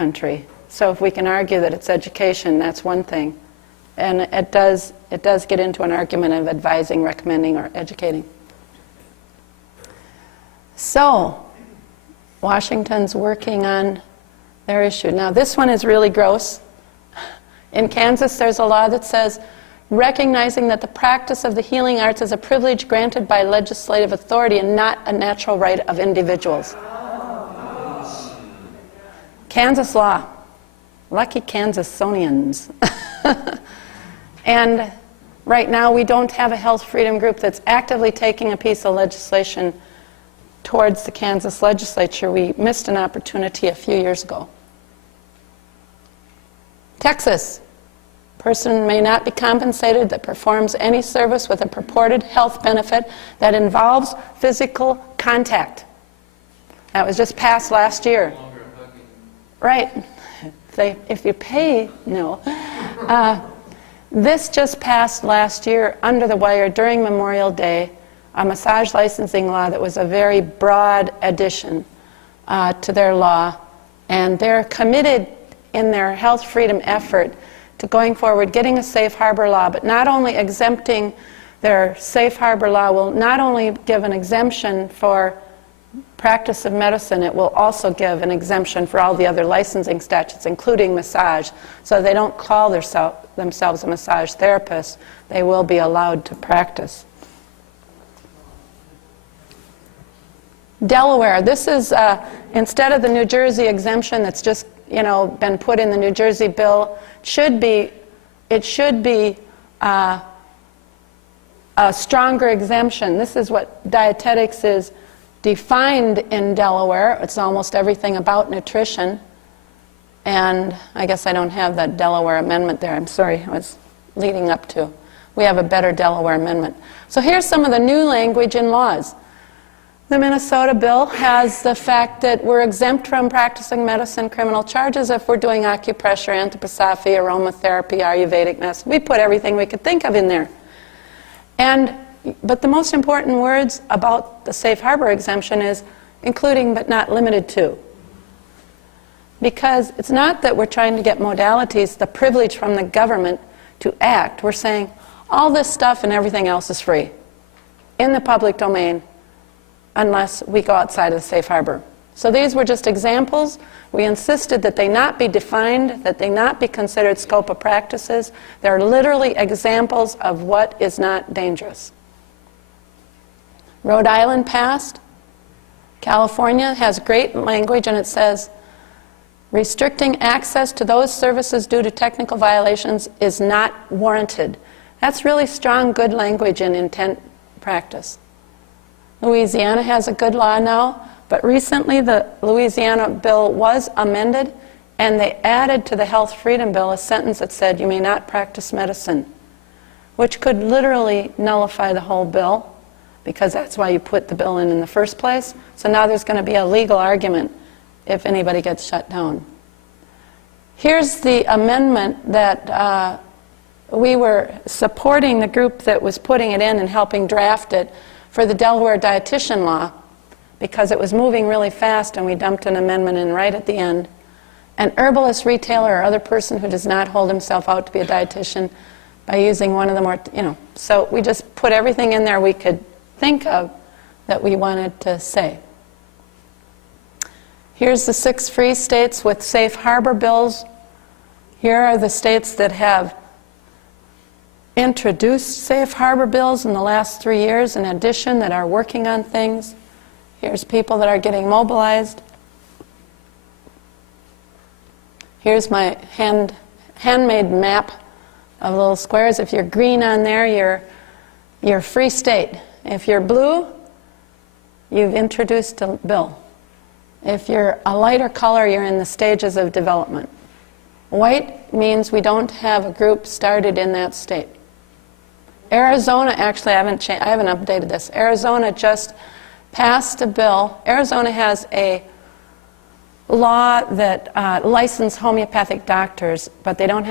country. So if we can argue that it's education, that's one thing. And it does get into an argument of advising, recommending, or educating. So, Washington's working on their issue. Now this one is really gross. In Kansas there's a law that says, recognizing that the practice of the healing arts is a privilege granted by legislative authority and not a natural right of individuals. Kansas law. Lucky Kansasonians. And right now we don't have a health freedom group that's actively taking a piece of legislation towards the Kansas legislature. We missed an opportunity a few years ago. Texas. Person may not be compensated that performs any service with a purported health benefit that involves physical contact. That was just passed last year. Right. If you pay, no. This just passed last year under the wire during Memorial Day, a massage licensing law that was a very broad addition to their law. And they're committed in their health freedom effort to going forward, getting a safe harbor law, but not only exempting, their safe harbor law will not only give an exemption for practice of medicine, it will also give an exemption for all the other licensing statutes, including massage. So they don't call themselves a massage therapist, they will be allowed to practice. Delaware, this is, instead of the New Jersey exemption that's just, been put in the New Jersey bill, it should be a stronger exemption. This is what dietetics is defined in Delaware. It's almost everything about nutrition. And I guess I don't have that Delaware amendment there. I'm sorry, I was leading up to. We have a better Delaware amendment. So here's some of the new language in laws. The Minnesota bill has the fact that we're exempt from practicing medicine criminal charges if we're doing acupressure, anthroposophy, aromatherapy, Ayurvedic medicine. We put everything we could think of in there. But the most important words about the safe harbor exemption is including but not limited to. Because it's not that we're trying to get modalities, the privilege from the government to act. We're saying all this stuff and everything else is free in the public domain unless we go outside of the safe harbor. So these were just examples. We insisted that they not be defined, that they not be considered scope of practices. They're literally examples of what is not dangerous. Rhode Island passed. California has great language, and it says, restricting access to those services due to technical violations is not warranted. That's really strong, good language in intent practice. Louisiana has a good law now, but recently the Louisiana bill was amended, and they added to the Health Freedom Bill a sentence that said, you may not practice medicine, which could literally nullify the whole bill, because that's why you put the bill in the first place. So now there's going to be a legal argument if anybody gets shut down. Here's the amendment that we were supporting the group that was putting it in and helping draft it for the Delaware dietitian law, because it was moving really fast and we dumped an amendment in right at the end. An herbalist, retailer, or other person who does not hold himself out to be a dietitian by using one of the more, so we just put everything in there we could think of that we wanted to say. Here's the 6 free states with safe harbor bills. Here are the states that have introduced safe harbor bills in the last 3 years in addition, that are working on things. Here's people that are getting mobilized. Here's my handmade map of little squares. If you're green on there, you're free state. If you're blue, you've introduced a bill. If you're a lighter color, you're in the stages of development. White means we don't have a group started in that state. Arizona, actually, I haven't updated this. Arizona just passed a bill. Arizona has a law that licenses homeopathic doctors, but they don't have